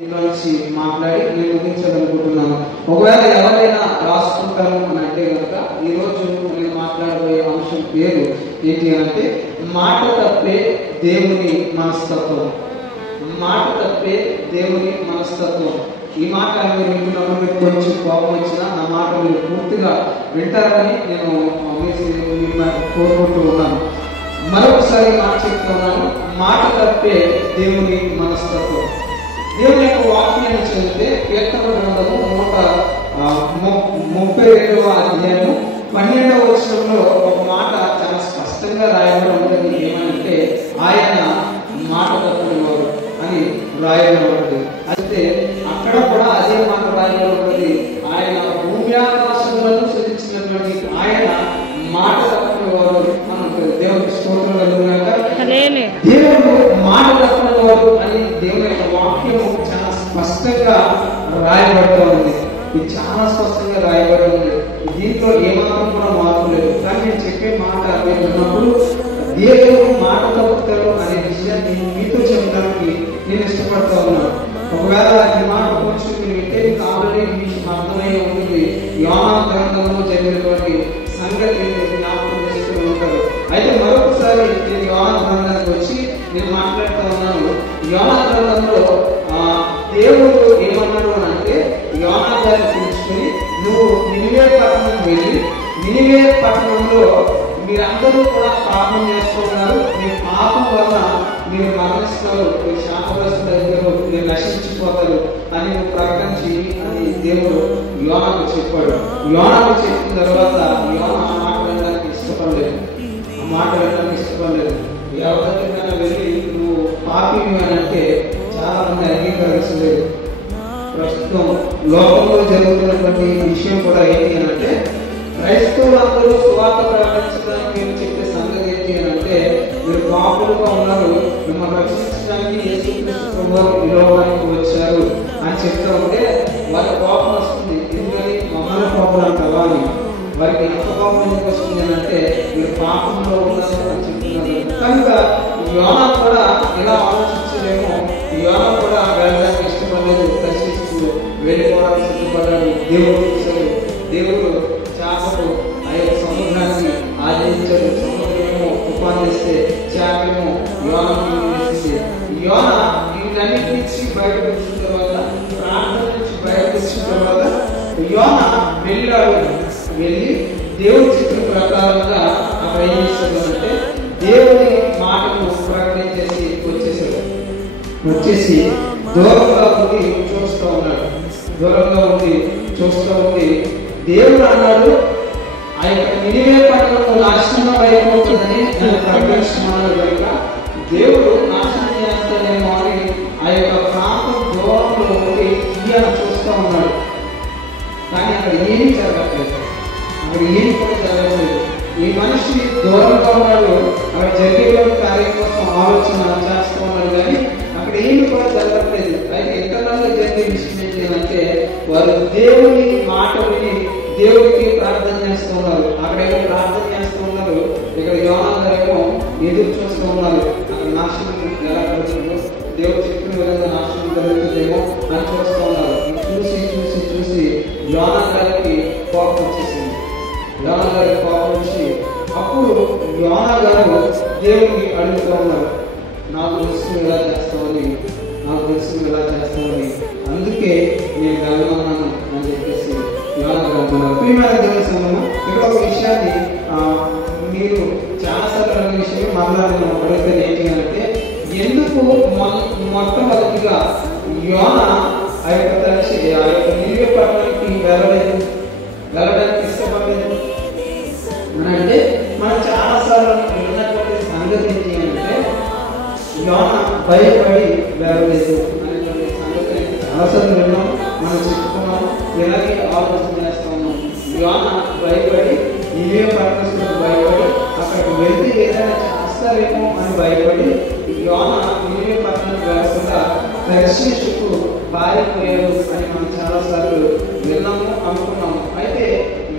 నుంచి మాట్లాడి నేను ముగించాలనుకుంటున్నాను. ఒకవేళ ఎవరైనా రాసుకుంటాను అని అంటే కనుక ఈరోజు నేను మాట్లాడబోయే అంశం పేరు ఏంటి అంటే మాట తప్పే దేవుని మనస్తత్వం. మాట తప్పే దేవుని మనస్తత్వం. ఈ మాట మీరు వింటున్నప్పుడు మీకు కొంచెం కోపం వచ్చినా నా మాట మీరు పూర్తిగా వింటారని నేను కోరుకుంటూ ఉన్నాను. మరొకసారి మాట చెప్తున్నాను, మాట తప్పే దేవుని మనస్తత్వం. దేవుని యొక్క వాక్యాన్ని చదివితే కీర్తన గ్రంథము 132వ అధ్యాయము 12వ వచనంలో ఒక మాట చాలా స్పష్టంగా రాయబడి ఉంటుంది. ఏమంటే ఆయన మాట తప్పనివారు అని రాయబడి ఉంటుంది. అయితే అక్కడ కూడా అదే మాట రాయబడి ఉంటుంది. ఆయన భూమి ఆకాశములను సృజించినటువంటి ఆయన మాట తప్పనివారు అని ఉంటుంది. దేవునికి స్తోత్రం కలుగుగాక. దేవుడు మాట తప్పనివారు అని దేవుని యొక్క వాక్యము చాలా స్పష్టంగా రాయబడుతూ ఉంది. ఇది చాలా స్పష్టంగా రాయబడి ఉంది. దీంట్లో ఏమాత్రం కూడా మార్పు లేదు. కానీ నేను చెప్పే మాట మీరు ఉన్నప్పుడు దేవుడు మాట తప్పుతారు అనే విషయాన్ని మీతో చెప్పడానికి నేను ఇష్టపడుతూ ఉన్నాను. ఒకవేళ ఈ మాట కొంచెం మీరు వింటే మీకు ఆల్రెడీ మీకు అర్థమై ఉంటుంది. యోనా గ్రంథంలో జరిగినటువంటి సంగతి జ్ఞాపకం చేస్తూ ఉంటారు. అయితే మరొకసారి నేను యోనా గ్రంథానికి వచ్చి నేను మాట్లాడుతూ ఉన్నాను. యోనా గ్రంథంలో దేవుడు ఏమన్నాడు అని అంటే యోనా గారిని పిలుచుకుని నువ్వు నినివే పట్టణం వెళ్ళి నినివే పట్టణంలో మీరందరూ కూడా పాపం చేస్తున్నారు, మీ పాపం వల్ల మీరు మరణిస్తారు, మీరు శాపగ్రస్తులు, మీరు నశించిపోతారు అని నువ్వు ప్రకటించి అని దేవుడు యోనాకు చెప్పాడు. యోనాకు చెప్పిన తర్వాత యోనా ఆ మాట వినడానికి ఇష్టపడలేదు. ఆ మాట వినడానికి ఇష్టపడలేదు. ఎవరికైనా వెళ్ళి నువ్వు పాపి అని అంటే చాలా మంది అంగీకరించలేదు. ప్రస్తుతం లోకంలో జరుగుతున్నటువంటి విషయం కూడా ఏంటి అని అంటే క్రైస్తవులందరూ సువార్త ప్రకటించడానికి నేను చెప్పే సంగతి ఏంటి అని అంటే మీరు పాపులుగా ఉన్నారు, మిమ్మల్ని రక్షించడానికి యేసుక్రీస్తు ప్రభువు ఈ లోకానికి వచ్చారు అని చెప్తూ ఉంటే వారి కోపం వస్తుంది. ఎందుకని మమ్మల్ని పాపులు అంటావా అని. వారికి ఎంత కోపం ఎందుకు వస్తుంది అని అంటే మీరు పాపంలో ఉన్నారు అని చెప్తున్నారు. కనుక యోనా కూడా ఇలా ఆలోచించలేమో. యోనా కూడా వెళ్ళడానికి ఇష్టపడలేదు, ప్రశ్నిస్తూ వెళ్ళిపోవడానికి సిద్ధపడ్డాడు. దేవుడు చూశాడు. దేవుడు చేపకు ఆ యొక్క సముద్రాన్ని ఆదరించాడు. సముద్రమేమో తుఫాను వేస్తే చేపేమో యోనాను వేసింది. యోనా వీటన్నిటి నుంచి బయటకు వచ్చిన తర్వాత, ప్రార్థన నుంచి బయటకు వచ్చిన తర్వాత యోనా వెళ్ళాడు. వెళ్ళి దేవుడి చిత్రం ప్రకారంగా అక్కడ ఏం చేశాడు అంటే దేవుని మాటను ప్రకటించేసి వచ్చేసి దూరంగా ఉండి చూస్తూ ఉన్నాడు. దూరంగా ఉండి చూస్తూ ఉండి దేవుడు అన్నాడు ఆ యొక్క నినివే పట్టణం నాశనం అయిపోతుందని ప్రకటిస్తున్నాడు కనుక దేవుడు నాశనం చేస్తాడేమో అని ఆ యొక్క ప్రాంతం దూరంలో ఉండి ఈయన చూస్తూ ఉన్నాడు. కానీ అక్కడ ఏమీ జరగట్లేదు. అక్కడ ఏమి కూడా జరగట్లేదు. ఈ మనిషి దూరంగా ఉన్నాడు. అక్కడ జరిగేటువంటి కార్యం కోసం ఆలోచన చేస్తూ ఉన్నాడు. కానీ అక్కడ ఏమి కూడా జరగట్లేదు. అయితే ఇతరులలో జరిగే విషయం ఏంటంటే వారు దేవుని మాట విని దేవుడికి ప్రార్థన చేస్తూ ఉన్నారు. అక్కడేమో ప్రార్థన చేస్తూ ఉన్నారు, ఇక్కడ యోనా గారేమో ఎదురు చూస్తూ ఉన్నారు. అక్కడ నాశనం ఎలా జరుగుతుందో, దేవుడు చెప్పిన విధంగా నాశనం జరుగుతుందేమో అని చూస్తూ ఉన్నారు. చూసి చూసి చూసి యోనా గారికి కోపం వచ్చేసింది. యోనా గారికి కోపం వచ్చి అప్పుడు యోనా గారు దేవుడికి అడుగుతూ ఉన్నారు, నాకు తెలుసు ఎలా చేస్తామని, నాకు తెలుసు ఎలా చేస్తామని, అందుకే నేను వెళ్ళమన్నాను అని చెప్పేసి యోనా గారు అంటున్నారు. ప్రియమైన దేవుని సంఘము, ఇక్కడ ఒక విషయాన్ని మీరు చాలాసార్లు అనే విషయం మాట్లాడిన అడిగితే ఏంటి అంటే ఎందుకు మొట్టమొదటిగా యోనా ఆ యొక్క నినివే పట్టణానికి వెళ్ళడానికి ఇష్టపడలేదు అని అంటే మనం చాలాసార్లు విన్నటువంటి సంగతి ఏంటి అంటే యోనా భయపడి వెళ్ళలేదు అనేటువంటి సంగతి చాలాసార్లు విన్నాం, మనం చెప్పుకున్నాం, ఇలాగే ఆలోచన చేస్తాము. యోనా భయపడి నినివే పట్టణానికి భయపడి అక్కడికి వెళ్తే ఏదైనా చేస్తారేమో అని భయపడి యోనా నినివే పట్టణానికి వెళ్లకుండా దర్శించుకు పారిపోయారు అని మనం చాలాసార్లు విన్నాము, అనుకున్నాము. అయితే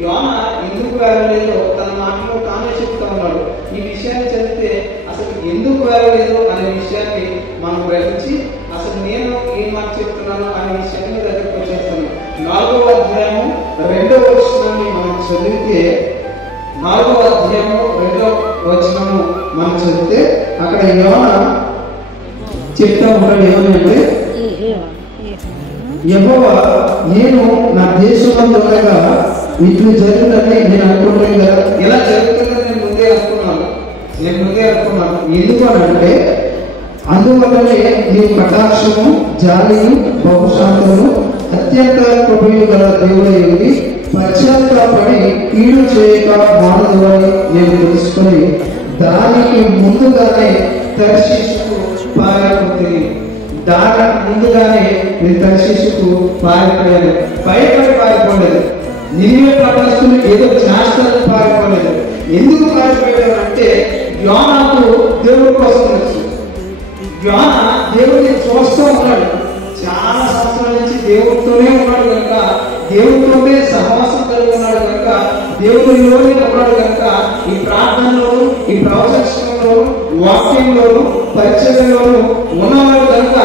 యోనా ఎందుకు వెళ్ళలేదో తన మాటలో తానే చెప్తా ఉన్నాడు. ఈ విషయాన్ని చదివితే అసలు ఎందుకు వెళ్ళలేదు అనే విషయాన్ని మనం గ్రహించి అసలు నేను ఏం మాట చెప్తా చెప్తున్నాను అని విషయాన్ని మీ దగ్గరికి వచ్చేస్తాను. 4వ అధ్యాయము 2వ వచనాన్ని మనం చదివితే 4వ అధ్యాయము 2వ వచనము మనం చదివితే అక్కడ యోనా చెప్తా ఉంటాడు ఏమంటే, యెహోవా నేను నా దేశంలో ఉండగా ఇట్లు జరుగుతుందని నేను అనుకుంటాను కదా. ఇలా జరుగుతుందని నేను ముందే అనుకున్నాను. ఎందుకు అని అంటే, అందువల్లనే నీ కటాక్షము జాలియు బహుశాంతము అత్యంత కృపయు గల దేవుడై ఉండి పశ్చాత్తాపడి కీడు చేయక మానదు అని నేను తెలుసుకొని దానికి ముందుగానే తర్షీషుకు పారిపోతుంది. దానికి ముందుగానే నేను తర్షీషుకు పారిపోయాను. భయపడి పారిపోలేదు. నినివే పట్టణస్తులు ఏదో చేస్తారని పారిపోలేదు. ఎందుకు పారిపోయాడు అంటే, యోనాకు దేవుడి కోసం వచ్చు. యోనా దేవుడిని చూస్తూ ఉన్నాడు. చాలా సంవత్సరాల నుంచి దేవుడితోనే ఉన్నాడు కనుక, దేవుడితోనే సహవాసం కలిగి ఉన్నాడు కనుక, దేవుడిలోనే ఉన్నాడు కనుక, ఈ ప్రార్థనలోను ఈ ప్రవచనంలోను వాక్యంలోను పరిచయంలోను ఉన్నవాడు కనుక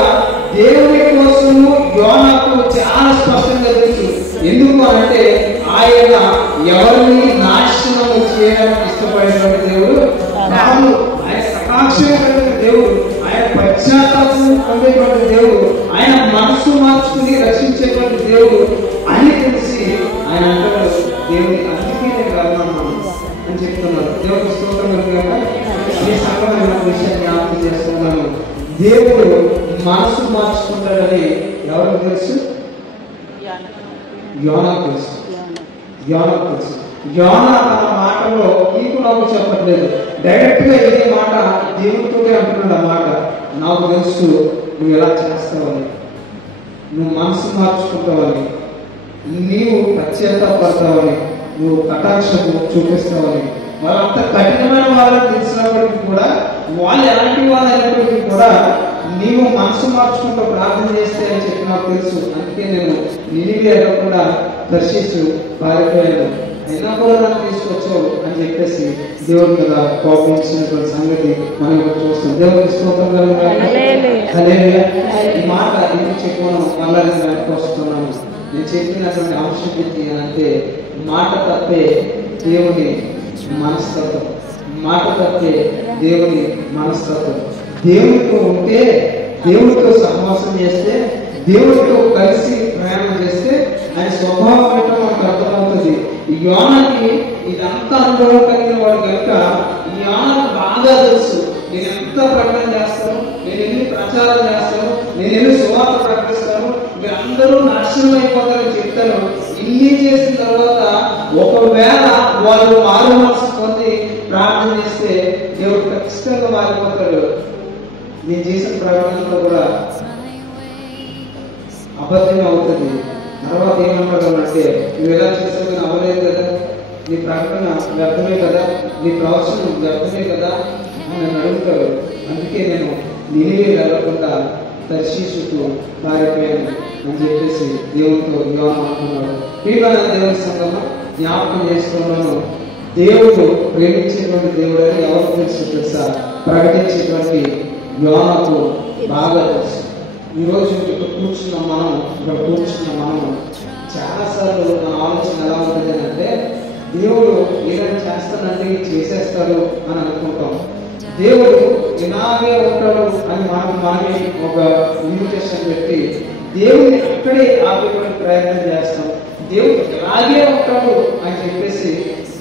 దేవుని కోసము యోనాకు చాలా స్పష్టంగా తెలుసు. ఎందుకు అంటే, ఆయన ఎవరిని నాశనం చేయడానికి ఇష్టపడేటువంటి దేవుడు కాదు. ఆయన సకాక్షమైన దేవుడు, ఆయన పశ్చాత్తాపం పొందేటువంటి దేవుడు, ఆయన మనసు మార్చుకుని రక్షించేటువంటి దేవుడు అని తెలిసి ఆయన అంటారు దేవుని అందుకే నేను అని చెప్తున్నారు. దేవుడు స్తోత్రం ఈ సంఘమైన విషయాన్ని జ్ఞాపకం చేస్తున్నాను. దేవుడు మనసు మార్చుకుంటాడని ఎవరికి తెలుసు? యోనాకు తెలుసు. యోనా తన మాటలో నీకు నాకు చెప్పట్లేదు, డైరెక్ట్ గా ఇదే మాట దేవుడితోనే అంటున్నాడు. ఆ మాట నాకు తెలుసు నువ్వు ఎలా చేస్తావని, నువ్వు మనసు మార్చుకుంటావని, నీవు పశ్చాత్తాపడతావని, నువ్వు కటాక్షము చూపిస్తావని. వాళ్ళంతా కఠినమైన వాళ్ళని తెలిసినప్పటికీ కూడా, వాళ్ళు ఎలాంటి వాళ్ళు అయినప్పటికీ కూడా నీవు మనసు మార్చుకుంటూ ప్రార్థన చేస్తే అని చెప్పి నాకు తెలుసు. అందుకే నేను నినివే వెళ్ళకుండా దర్శించు పారిపోయాను, అయినా కూడా నాకు తీసుకొచ్చావు అని చెప్పేసి దేవుడి మీద కోపించినటువంటి సంగతి మనం చూస్తాం. దేవుడికి స్తోత్రం హల్లెలూయా. ఈ మాట ఎందుకు చెప్పాను మళ్ళా నేను వెనక్కి వస్తున్నాను. నేను చెప్పినటువంటి అంశం ఏంటి అంటే, మాట తప్పే దేవుని మనస్తత్వం. మాట తప్పే దేవుని మనస్తత్వం. దేవుడితో ఉంటే, దేవుడితో సహవాసం చేస్తే, దేవుడితో కలిసి ప్రయాణం చేస్తే ఆయన స్వభావం అంటే మనకు అర్థమవుతుంది. యోనాకి ఇదంతా అనుభవం కలిగిన వాడు కనుక ఈ యోనాకు బాగా తెలుసు నేను ఎంత ప్రకటన చేస్తాను, నేను ఎన్ని ప్రచారం చేస్తాను, నేను ఎన్ని సువార్త ప్రకటిస్తాను, మీరందరూ నాశనం అయిపోతారని చెప్తాను. ఇన్ని చేసిన తర్వాత ఒకవేళ వాళ్ళు మారు మనసు పొంది ప్రార్థన చేస్తే దేవుడు ఖచ్చితంగా మారిపోతాడు. నేను చేసిన ప్రకటనలో కూడా అబద్ధం అవుతుంది. తర్వాత ఏమంటాడు అంటే, నువ్వు ఎలా చేసావు అవ్వలేదు కదా, నీ ప్రకటన వ్యర్థమే కదా, నీ ప్రవచనం వ్యర్థమే కదా అని నన్ను అడుగుతాడు. అందుకే నేను నినివే వెళ్ళకుండా తర్షీషుకు పారిపోయాను అని చెప్పేసి దేవుడితో యోనా అంటున్నాడు. ప్రియమైన దేవుని సంఘము జ్ఞాపకం చేసుకున్నాను. దేవుడు ప్రేమించేటువంటి దేవుడు అని ఎవరు తెలుసా? ప్రకటించేటువంటి యోనాకు బాగా తెలుసు. ఈరోజు ఇక్కడ కూర్చున్న మనం చాలాసార్లు మన ఆలోచన ఎలా ఉంటుంది అంటే, దేవుడు ఏదైనా చేస్తానంటే చేసేస్తాడు అని అనుకుంటాం. దేవుడు ఇలాగే ఉంటాడు అని మనమే ఒక లిమిటేషన్ పెట్టి దేవుడిని అక్కడే ఆపేటువంటి ప్రయత్నం చేస్తాం. దేవుడు ఇలాగే ఉంటాడు అని చెప్పేసి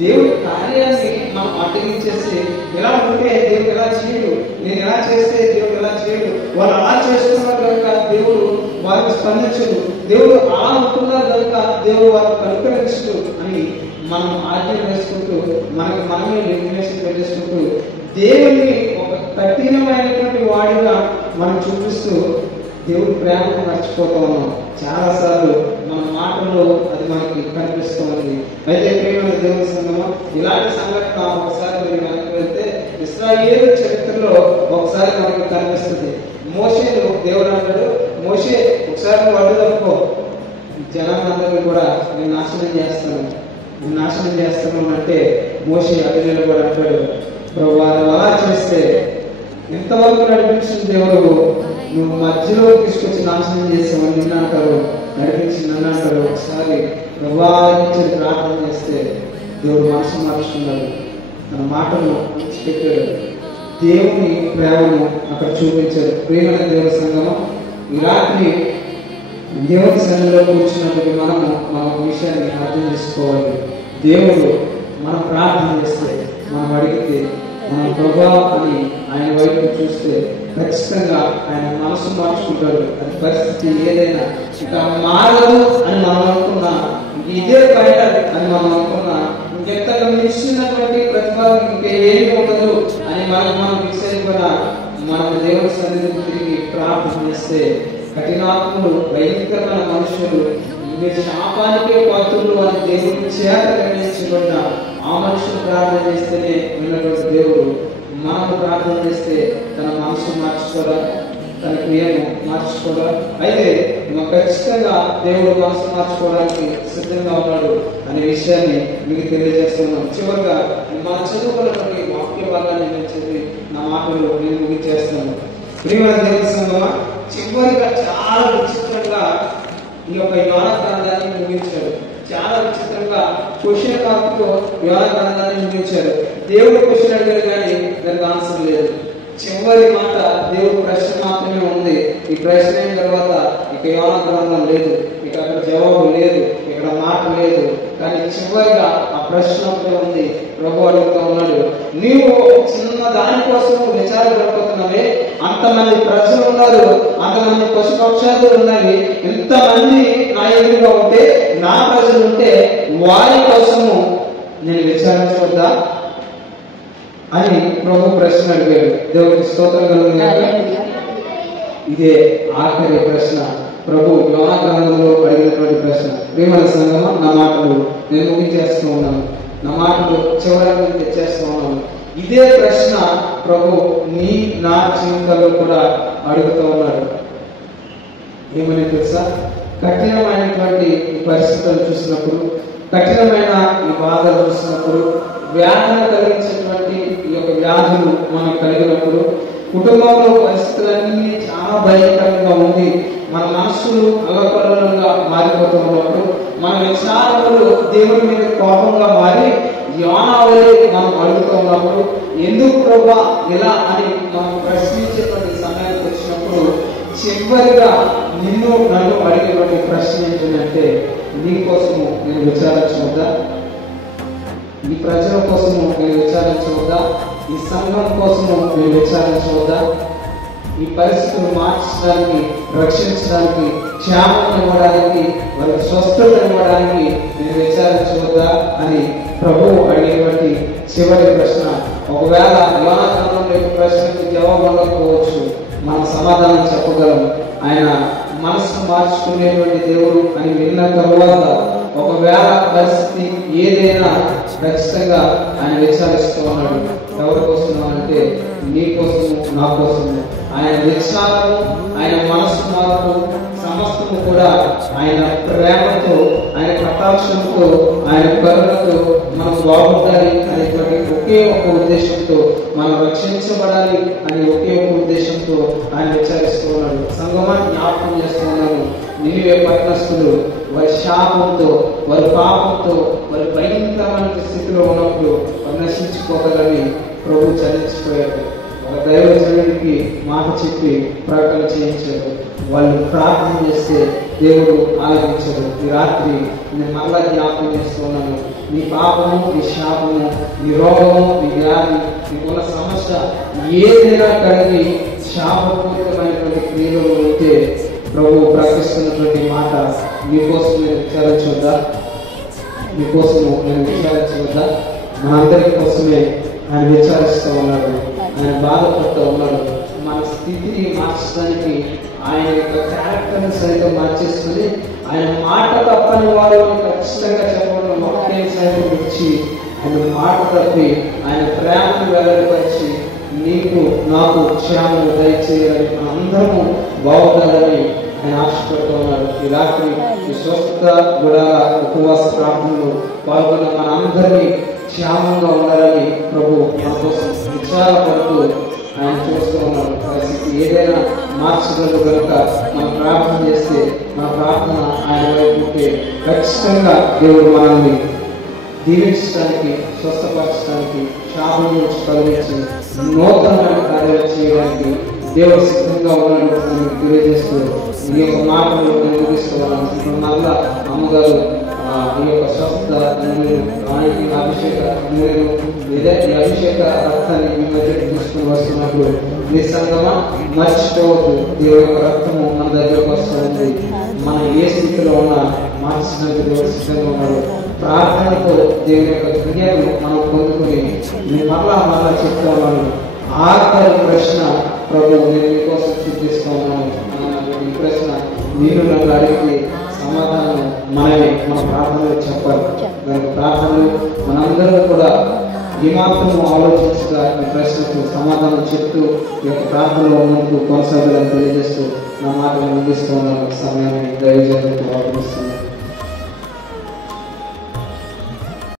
దేవుడి కార్యాన్ని మనం అడ్డగించేసి, ఎలా ఉంటే దేవుడు ఎలా చేయడు, నేను ఎలా చేస్తే దేవుడు ఎలా చేయడు, వాళ్ళు అలా చేస్తున్నారు కనుక దేవుడు వారిని స్పందించడు, దేవుడు అలా ఉంటున్నారు కనుక దేవుడు వారిని కనుకరించడు అని మనం ఆజ్ఞ వేసుకుంటూ మనమే రెగ్యులేషన్ పెట్టేసుకుంటూ దేవుడిని ఒక కఠినమైనటువంటి వాడిగా మనం చూపిస్తూ దేవుడి ప్రేమను మర్చిపోతా ఉన్నాం. చాలా సార్లు మన మాటల్లో అది మనకి కనిపిస్తూ ఉంది. అయితే ప్రియమైన దేవుని సంఘము, ఇలాంటి సంఘటన ఒకసారి మీరు వెనక్కి వెళ్తే ఇశ్రాయేలు చరిత్రలో ఒకసారి మనకు కనిపిస్తుంది. మోషేను దేవుడు అంటాడు, మోషే ఒకసారి నువ్వు అడ్డు తప్పుకో, జనాలందరినీ కూడా నేను నాశనం చేస్తాను అంటే మోషే అడ్డు కూడా అంటాడు, వారు అలా చేస్తే ఇంతవరకు నడిపించిన దేవుడు నువ్వు మధ్యలో తీసుకొచ్చి నాశనం చేసామని నిన్ను అంటారు, నడిపించి నన్ను అంటారు. ఒకసారి ప్రభావించి ప్రార్థన చేస్తే దేవుడు మనసు మార్చుకున్నాడు, తన మాటను పెట్టాడు, దేవుని ప్రేమను అక్కడ చూపించాడు. ప్రేమైన దేవుని సంగమం, ఈ రాత్రి దేవుని సన్నిధిలో కూర్చున్నప్పుడు మనము మన విషయాన్ని అర్థం చేసుకోవాలి. దేవుడు మనం ప్రార్థన చేస్తే, మనం అడిగితే, మనం ప్రభా అని ఆయన వైపు చూస్తే ఖచ్చితంగా ఆయన మనసు మార్చుకుంటాడు. అది పరిస్థితి ఏదైనా ఇక మారదు అని మనం అనుకున్నా, ఇదే బయట అని మనం అనుకున్నా, ఇంకెంతగా మించినటువంటి ప్రతిఫలం ఇంకేమీ ఉండదు అని మనం ఫిక్స్ కూడా మనం దేవుని సన్నిధిని తిరిగి ప్రార్థన చేస్తే, కఠినాత్ములు భయంకరమైన మనుషులు మీరు శాపానికే పాత్రులు అని దేవుని చేత నిర్ణయించబడిన ఆ మనుషులు ప్రార్థన చేస్తేనే విన్నటువంటి దేవుడు మనము ప్రార్థన చేస్తే తన మనసు మార్చుకోరా, తన క్రియను మార్చుకోరా. అయితే ఖచ్చితంగా దేవుడు మనసు మార్చుకోవడానికి సిద్ధంగా ఉన్నాడు అనే విషయాన్ని మీకు తెలియజేస్తున్నాం. చివరిగా మన చదువుకున్నటువంటి వాక్య భాగాన్ని నేను చదివి నా మాటలు నేను ముగించేస్తున్నాను. ప్రియమైన దేవుని సంగమా, చివరిగా చాలా విచిత్రంగా ఈ యొక్క యోనా గ్రంథాన్ని ముగించాడు. చాలా విచిత్రంగా క్వశ్చన్ మార్క్తో యోనా గ్రంథాన్ని ముగించారు. దేవుడు క్వశ్చన్ అడిగారు కానీ దానికి ఆన్సర్ లేదు. చివరి మాట దేవుడు ప్రశ్న మాత్రమే ఉంది. ఈ ప్రశ్న అయిన తర్వాత ఇక యోనా గ్రంథం లేదు, ఇక అక్కడ జవాబు లేదు, ఇక్కడ మాట లేదు. కానీ చివరిగా ఆ ప్రశ్న ఒకటే ఉంది. ప్రభు అడుగుతూ ఉన్నాడు, నీవు చిన్న దానికోసం విచారపడిపోతున్నావే, అంతమంది ప్రజలు ఉన్నారు, అంతమంది పశుపక్షాలు ఉన్నాయి, ఇంతమంది నా ఎదురుగా ఉంటే, నా ప్రజలు ఉంటే వారి కోసము నేను విచారించవద్దా అని ప్రభు ప్రశ్న అడిగాడు. దేవుడికి స్తోత్రం కలుగును. ఇదే ఆఖరి ప్రశ్న, ప్రభు యోనా గ్రంథంలో అడిగినటువంటి ప్రశ్న. ప్రియమైన సంగమా, నా మాటలు నేను ముగించేస్తూ ఉన్నాను, నా మాటలు చివరికి తెచ్చేస్తూ ఉన్నాను. ఇదే ప్రశ్న ప్రభు నీ నా జీవితంలో కూడా అడుగుతూ ఉన్నాడు. ఏమని తెలుసా? కఠినమైనటువంటి ఈ పరిస్థితులు చూసినప్పుడు, కఠినమైన ఈ బాధలు చూసినప్పుడు, వ్యాధులు కలిగించేటువంటి ఈ యొక్క వ్యాధులు మనం కలిగినప్పుడు, కుటుంబంలో పరిస్థితులన్నీ చాలా భయంకరంగా ఉంది, మన మనస్సులు అల్లకల్లంగా మారిపోతూ ఉన్నప్పుడు, మన విచారములు దేవుని మీద కోపంగా మారి యోనా వలె మనం అడుగుతూ ఉన్నప్పుడు, ఎందుకు ప్రభా ఇలా అని మనం ప్రశ్నించేటువంటి సమయానికి వచ్చినప్పుడు, చివరిగా నిన్ను నన్ను అడిగేటువంటి ప్రశ్న ఏంటంటే, నీ కోసము నేను విచారించవద్దా, ఈ ప్రజల కోసము నేను విచారించవద్దా, ఈ సంఘం కోసము నేను విచారించవద్దా, ఈ పరిస్థితులు మార్చడానికి, రక్షించడానికి, క్షేమం ఇవ్వడానికి, వారికి స్వస్థత ఇవ్వడానికి నేను విచారించవద్దా అని ప్రభువు అడిగేటువంటి చివరి ప్రశ్న. ఒకవేళ యోనా గ్రంథంలో ప్రశ్నకి జవాబు ఉండకపోవచ్చు, మనం సమాధానం చెప్పగలం. ఆయన మనసు మార్చుకునేటువంటి దేవుడు అని విన్న తరువాత ఒకవేళ పరిస్థితి ఏదైనా ఖచ్చితంగా ఆయన విచారిస్తూ ఉన్నాడు. ఎవరి కోసం అంటే నీ కోసము, నా కోసము. ఆయన విచారము, ఆయన మనసు మార్పు సమస్తము కూడా ఆయన ప్రేమతో, ఆయన కటాక్షంతో, ఆయన కరుణతో మనం బాగుండాలి అనేటువంటి ఒకే ఒక ఉద్దేశంతో, మనం రక్షించబడాలి అనే ఒకే ఒక ఉద్దేశంతో ఆయన విచారిస్తూ ఉన్నాడు. సంగమాన్ని జ్ఞాపకం చేస్తూ ఉన్నాడు. నినివే పట్టణస్థులు వారి శాపంతో, వారి పాపంతో, వారి భయంకరమైన స్థితిలో ఉన్నప్పుడు వారు నశించిపోతారని ప్రభు చలించిపోయాడు. ఒక దైవజనుడికి మాట చెప్పి ప్రకటన చేయించాడు. వాళ్ళు ప్రార్థన చేస్తే దేవుడు ఆలకించాడు. ఈ రాత్రి నేను మరలా జ్ఞాపకం చేస్తున్నాను, నీ పాపము, నీ శాపము, నీ రోగము, నీ వ్యాధి, నీకున్న సమస్య ఏదైనా కలిగి శాపపూరితమైనటువంటి క్రియలో ఉంటే ప్రభు ప్రకటిస్తున్నటువంటి మాట, మీకోసం నేను విచారించవద్దా, మీకోసము నేను విచారించవద్దా. మనందరి కోసమే ఆయన విచారిస్తూ ఉన్నాడు, ఆయన బాధపడుతూ ఉన్నాడు. మన స్థితిని మార్చడానికి ఆయన యొక్క క్యారెక్టర్ని సరిగ్గా మార్చేసుకుని, ఆయన మాట తప్పని వారు ఖచ్చితంగా చెప్పడం వాక్యం సైతం ఇచ్చి, ఆయన మాట తప్పి ఆయన ప్రేమను వెల్లడిపరిచి నీకు నాకు క్షేమము దయచేయాలని, అందరము బాగుండాలని ఆయన ఆశపడుతూ ఉన్నాడు. ఈ రాత్రి ఈ స్వస్థత గుడాల ఉపవాస ప్రార్థనలు పాల్గొన్న మన అందరినీ క్షేమంగా ఉండాలని ప్రభు మన కోసం విచారపడుతూ ఆయన చూస్తూ ఉన్నారు. పరిస్థితి ఏదైనా మార్చగలరు కనుక మనం ప్రార్థన చేస్తే మన ప్రార్థన ఆయన వైపు ఉంటే ఖచ్చితంగా దేవుడు మనల్ని దీవించడానికి, స్వస్థపరచడానికి, శాపం నుంచి తొలగించి నూతనమైన కార్యాలు చేయడానికి దేవుడు సిద్ధంగా ఉన్నాడు అని తెలియజేస్తూ ఈ యొక్క మాటలు నేను ముగిస్తున్నాను. ఇప్పుడు మళ్ళా అమ్మగారు ఈ యొక్క స్వస్థ అభిషేక ఈ అభిషేక రక్తాన్ని మీ మధ్యకి తీసుకుని వస్తున్నప్పుడు నిస్సంగమా మర్చిపోవద్దు. దేవుడి యొక్క రక్తము మన దగ్గరకు వస్తుంది. మనం ఏ స్థితిలో ఉన్నా మార్చడానికి దేవుడు సిద్ధంగా ఉన్నాడు. ప్రార్థనతో దేవుని యొక్క క్రియను మనం పొందుకొని మరలా చెప్తా ఉన్నాను. ఆఖరి ప్రశ్న ప్రభు నేను మీకోసం చూపిస్తా ఉన్నాను. ఈ ప్రశ్న నేను నన్ను అడిగితే సమాధానం మనమే మన ప్రార్థనలు చెప్పాలి. దానికి ప్రార్థనలు మనందరూ కూడా ఏమాత్రం ఆలోచించగా ఈ ప్రశ్నకు సమాధానం చెప్తూ ఈ యొక్క ప్రార్థనలో ముందుకు కొనసాగాలని తెలియజేస్తూ నా మాటలు ముగిస్తూ ఉన్నాను. సమయాన్ని దయచేసి